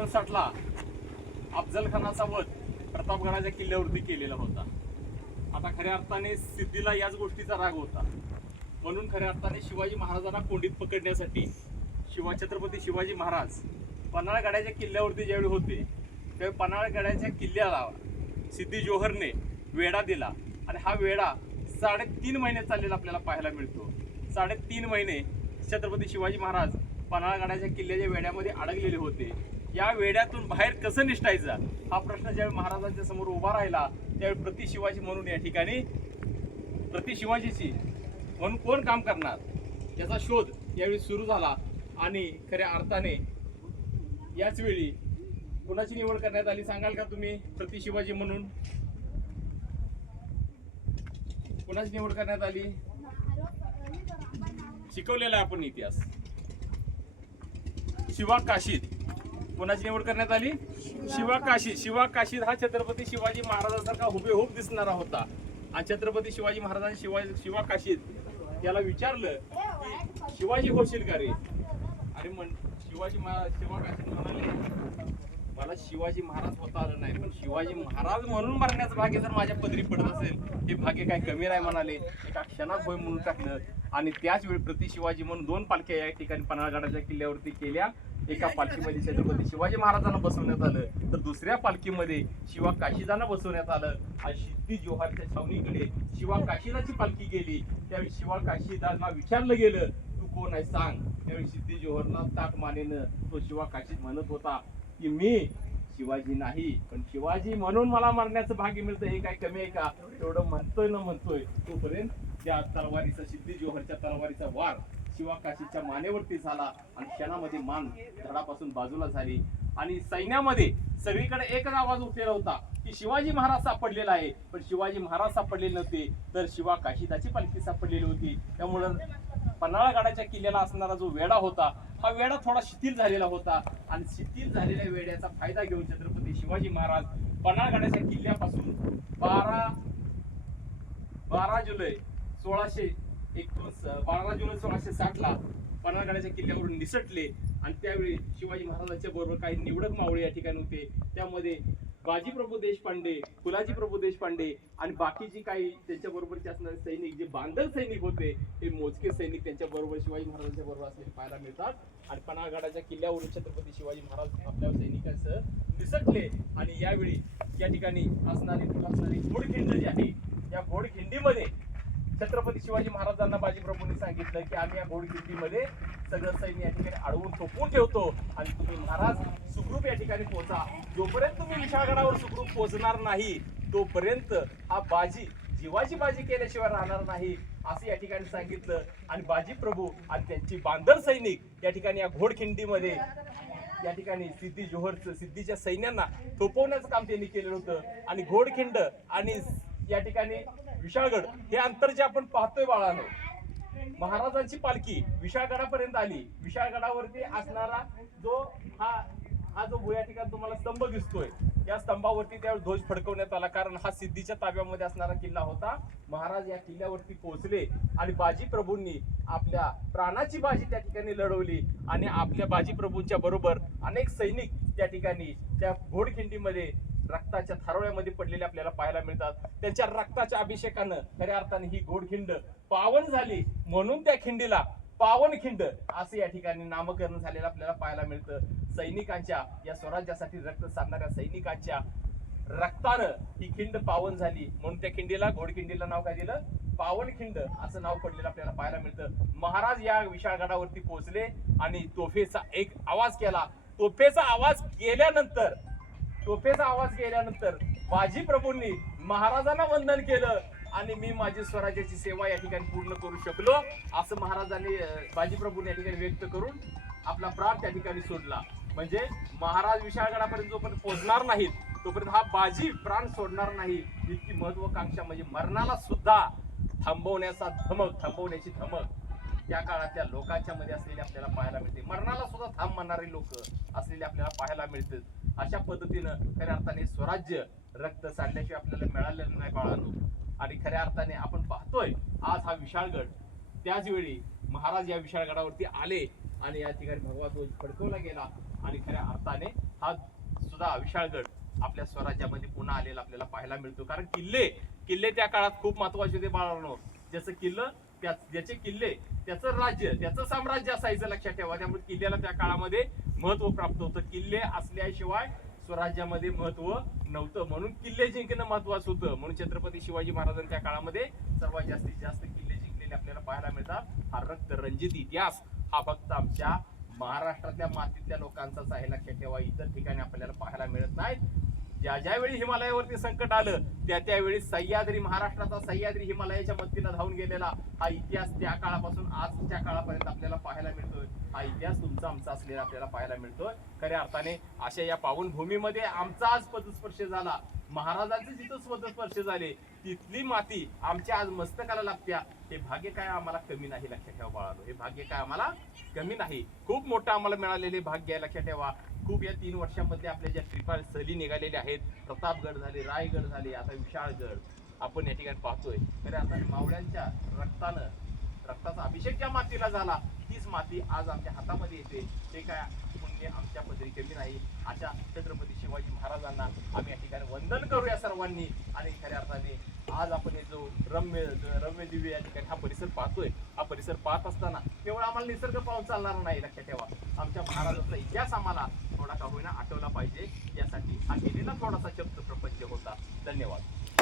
1959ला अफजल खानाचा वध प्रतापगडाच्या किल्ल्यावरती केलेला होता. आता खऱ्या अर्थाने सिद्धीला याच गोष्टीचा राग होता, म्हणून खऱ्या अर्थाने शिवाजी महाराजांना कोंडीत पकडण्यासाठी छत्रपती शिवाजी महाराज पन्हाळगडाच्या किल्ल्यावरती ज्यावेळी होते त्यावेळी पन्हाळगडाच्या किल्ल्याला सिद्धी जोहरने वेढा दिला आणि हा वेढा 3.5 महिने चाललेला आपल्याला पाहायला मिळतो. 3.5 महिने छत्रपती शिवाजी महाराज पन्हाळगडाच्या किल्ल्याच्या वेढ्यामध्ये अडकलेले होते. या वेढ्यातून बाहेर कसं निष्ठायचं हा प्रश्न ज्यावेळी महाराजांच्या समोर उभा राहिला त्यावेळी प्रति शिवाजी म्हणून या ठिकाणी प्रति शिवाजीची म्हणून कोण काम करणार याचा शोध यावेळी सुरू झाला आणि खऱ्या अर्थाने याच वेळी कोणाची निवड करण्यात आली सांगाल का तुम्ही? प्रति शिवाजी म्हणून कोणाची निवड करण्यात आली? शिकवलेला आपण इतिहास. शिवा काशीद कोणाची निवड करण्यात आली? शिवा काशीद. शिवा काशीद हा छत्रपती शिवाजी महाराजांसारखा हुबेहूब दिसणारा होता आणि छत्रपती शिवाजी महाराजांनी शिवा काशीद याला विचारलं की शिवाजी होशील का रे? आणि शिवा काशीद म्हणाले मला शिवाजी महाराज होता आलं नाही, पण शिवाजी महाराज म्हणून मरण्याचं भाग्य जर माझ्या पदरी पडत असेल हे भाग्य काय कमी नाही म्हणाले. एका क्षणात होय म्हणून टाकलं आणि त्याच वेळी प्रति शिवाजी म्हणून 2 पालख्या या ठिकाणी पन्हाळगडाच्या किल्ल्यावरती केल्या. एका पालखीमध्ये छत्रपती शिवाजी महाराजांना बसवण्यात आलं तर दुसऱ्या पालखीमध्ये शिवा काशीदांना बसवण्यात आलं आणि सिद्धी जोहरच्या छावणीकडे शिवा काशीदाची पालखी गेली. त्यावेळी शिवा काशीदांना विचारलं गेलं तू कोण आहे सांग. त्यावेळी सिद्धी जोहरला ताक मानेनं तो शिवा काशीद म्हणत होता की मी शिवाजी नाही, पण शिवाजी म्हणून मला मरण्याचं भाग्य मिळतं हे काय कमी आहे का? तेवढं म्हणतोय तोपर्यंत त्या तलवारीचा सिद्धी जोहरच्या तलवारीचा वार शिवा काशीच्या मानेवरती झाला आणि क्षणामध्ये मान धडापासून बाजूला झाली आणि सैन्यामध्ये सगळीकडे एकच आवाज उठलेला होता की शिवाजी महाराज सापडलेला आहे. पण शिवाजी महाराज सापडलेले नव्हते तर शिवा काशीदाची पालखी सापडलेली होती. त्यामुळं पन्हाळगडाच्या किल्ल्याला असणारा जो वेढा होता हा वेढा थोडा शिथिल झालेला होता आणि शिथिल झालेल्या वेढ्याचा फायदा घेऊन छत्रपती शिवाजी महाराज पन्हाळगडाच्या किल्ल्यापासून 12 जुलै 1660 ला पन्हाळगडाच्या किल्ल्यावरून निसटले आणि त्यावेळी शिवाजी महाराजांच्या बरोबर काही निवडक मावळे या ठिकाणी होते. त्यामध्ये बाजीप्रभू देशपांडे, फुलाजी प्रभू देशपांडे आणि बाकीची काही त्यांच्या बरोबरचे असणारे सैनिक जे बांधल सैनिक होते ते मोजके सैनिक त्यांच्या बरोबर शिवाजी महाराजांच्या बरोबर असलेले पाहायला मिळतात. आणि पन्हाळगडाच्या किल्ल्यावरून छत्रपती शिवाजी महाराज आपल्या सैनिकांसह निसटले आणि यावेळी या ठिकाणी असणारी घोडखिंड जी आहे या घोडखिंडीमध्ये छत्रपती शिवाजी महाराजांना बाजीप्रभूंनी सांगितलं की आम्ही या घोडखिंडीमध्ये सगळं सैन्य या ठिकाणी अडवून थोपवून ठेवतो आणि तुम्ही महाराज सुखरूप या ठिकाणी पोहोचा. जोपर्यंत तुम्ही विशाळगडावर सुखरूप पोहोचणार नाही तोपर्यंत हा बाजी जीवाची बाजी केल्याशिवाय राहणार नाही असं या ठिकाणी सांगितलं. आणि बाजीप्रभू आणि त्यांची बांधर सैनिक या ठिकाणी या घोडखिंडीमध्ये या ठिकाणी सिद्धीच्या सैन्यांना थोपवण्याचं काम त्यांनी केलेलं होतं. आणि घोडखिंड आणि या ठिकाणी विशाळगड हे अंतर जे आपण पाहतोय बाळानो, महाराजांची पालखी विशाळगडापर्यंत आली. विशाळगडावरती असणारा जो हा जो या ठिकाणी तुम्हाला स्तंभ दिसतोय या स्तंभावरती त्यावेळी ध्वज फडकवण्यात आला, कारण हा सिद्धीच्या ताब्यामध्ये असणारा किल्ला होता. महाराज या किल्ल्यावरती पोहोचले आणि बाजीप्रभूंनी आपल्या प्राणाची बाजी त्या ठिकाणी लढवली आणि आपल्या बाजीप्रभूंच्या बरोबर अनेक सैनिक त्या ठिकाणी त्या घोडखिंडीमध्ये रक्ताच्या थारोळ्यामध्ये पडलेले आपल्याला पाहायला मिळतात. त्यांच्या रक्ताच्या अभिषेकानं खऱ्या अर्थाने ही घोडखिंड पावन झाली म्हणून त्या खिंडीला पावनखिंड असं या ठिकाणी नामकरण झालेलं आपल्याला पाहायला मिळतं. सैनिकांच्या या स्वराज्यासाठी रक्त सांडणाऱ्या सैनिकांच्या रक्तानं ही खिंड पावन झाली म्हणून त्या खिंडीला घोडखिंडीला नाव काय दिलं? पावनखिंड असं नाव पडलेलं आपल्याला पाहायला मिळतं. महाराज या विशाळगडावरती पोहोचले आणि तोफेचा एक आवाज केला. तोफेचा आवाज केल्यानंतर बाजीप्रभूंनी महाराजांना वंदन केलं आणि मी माझी स्वराज्याची सेवा या ठिकाणी पूर्ण करू शकलो असं महाराजांनी बाजीप्रभूंनी या ठिकाणी व्यक्त करून आपला प्राण त्या ठिकाणी सोडला. म्हणजे महाराज विशाळगडापर्यंत जोपर्यंत पोहोचणार नाहीत तोपर्यंत हा बाजी प्राण सोडणार नाही इतकी महत्वाकांक्षा, म्हणजे मरणाला सुद्धा थांबवण्याची धमक त्या काळातल्या लोकांच्या मध्ये असलेली आपल्याला पाहायला मिळते. मरणाला सुद्धा थांब म्हणणारे लोक असलेले आपल्याला पाहायला मिळतात. अशा पद्धतीनं खऱ्या अर्थाने स्वराज्य रक्त सांडल्याशिवाय आपल्याला मिळालेलं नाही बाळांनो. आणि खऱ्या अर्थाने आपण पाहतोय आज हा विशाळगड, त्याच वेळी महाराज या विशाळगडावरती आले आणि या ठिकाणी भगवा ध्वज फडकवला गेला आणि खऱ्या अर्थाने हा आज सुद्धा विशाळगड आपल्या स्वराज्यामध्ये पुन्हा आलेला आपल्याला पाहायला मिळतो. कारण किल्ले त्या काळात खूप महत्वाचे होते बाळांनो. ज्याचं ज्याचे किल्ले त्याचं राज्य, त्याचं साम्राज्य असायचं, लक्षात ठेवा. त्यामुळे किल्ल्याला त्या काळामध्ये महत्व प्राप्त होतं. किल्ले असल्याशिवाय स्वराज्यामध्ये महत्व नव्हतं, म्हणून किल्ले जिंकणं महत्वाचं होतं. म्हणून छत्रपती शिवाजी महाराजांनी त्या काळामध्ये सर्वात जास्तीत जास्त किल्ले जिंकलेले आपल्याला पाहायला मिळतात. हा रक्तरंजित इतिहास हा फक्त आमच्या महाराष्ट्रातल्या मातीतल्या लोकांचाच आहे, लक्षात ठेवा. इतर ठिकाणी आपल्याला पाहायला मिळत नाहीत. ज्यावेळी हिमालयावरती संकट आलं त्यावेळी सह्याद्री, महाराष्ट्राचा सह्याद्री हिमालयाच्या मदतीला धावून गेलेला हा इतिहास त्या काळापासून आजच्या काळापर्यंत आपल्याला पाहायला मिळतोय. हा इतिहास तुमचा आमचा असलेला आपल्याला पाहायला मिळतोय. खऱ्या अर्थाने अशा या पावनभूमीमध्ये आमचा आज पदस्पर्श झाला. महाराजांचे जिथं पदस्पर्श झाले तिथली माती आमच्या आज मस्तकाला लागत्या. हे भाग्य काय आम्हाला कमी नाही, लक्षात ठेवा बाळांनो. हे भाग्य काय आम्हाला कमी नाही, खूप मोठं आम्हाला मिळालेले भाग्य आहे, लक्षात ठेवा. खूप या 3 वर्षांमध्ये आपल्या ज्या ट्रिपा सहली निघालेल्या आहेत, प्रतापगड झाले, रायगड झाले, आता विशाळगड आपण या ठिकाणी पाहतोय. तर आता मावळ्यांच्या रक्ताचा अभिषेक ज्या मातीला झाला तीच माती आज आमच्या हातामध्ये येते. ते काय पुण्य आमच्या पदरी कमी नाही. अशा छत्रपती शिवाजी महाराजांना आम्ही या ठिकाणी वंदन करूया सर्वांनी. आणि खऱ्या अर्थाने आज आपण हे जो रम्य दिव्य या ठिकाणी हा परिसर पाहतोय, हा परिसर पाहत असताना केवळ आम्हाला निसर्ग पाहून चालणार नाही, लक्षात ठेवा. आमच्या महाराजांचा इतिहास आम्हाला थोडा का होईना आठवला पाहिजे, यासाठी हा केलेला थोडासा शब्द प्रपंच होता. धन्यवाद.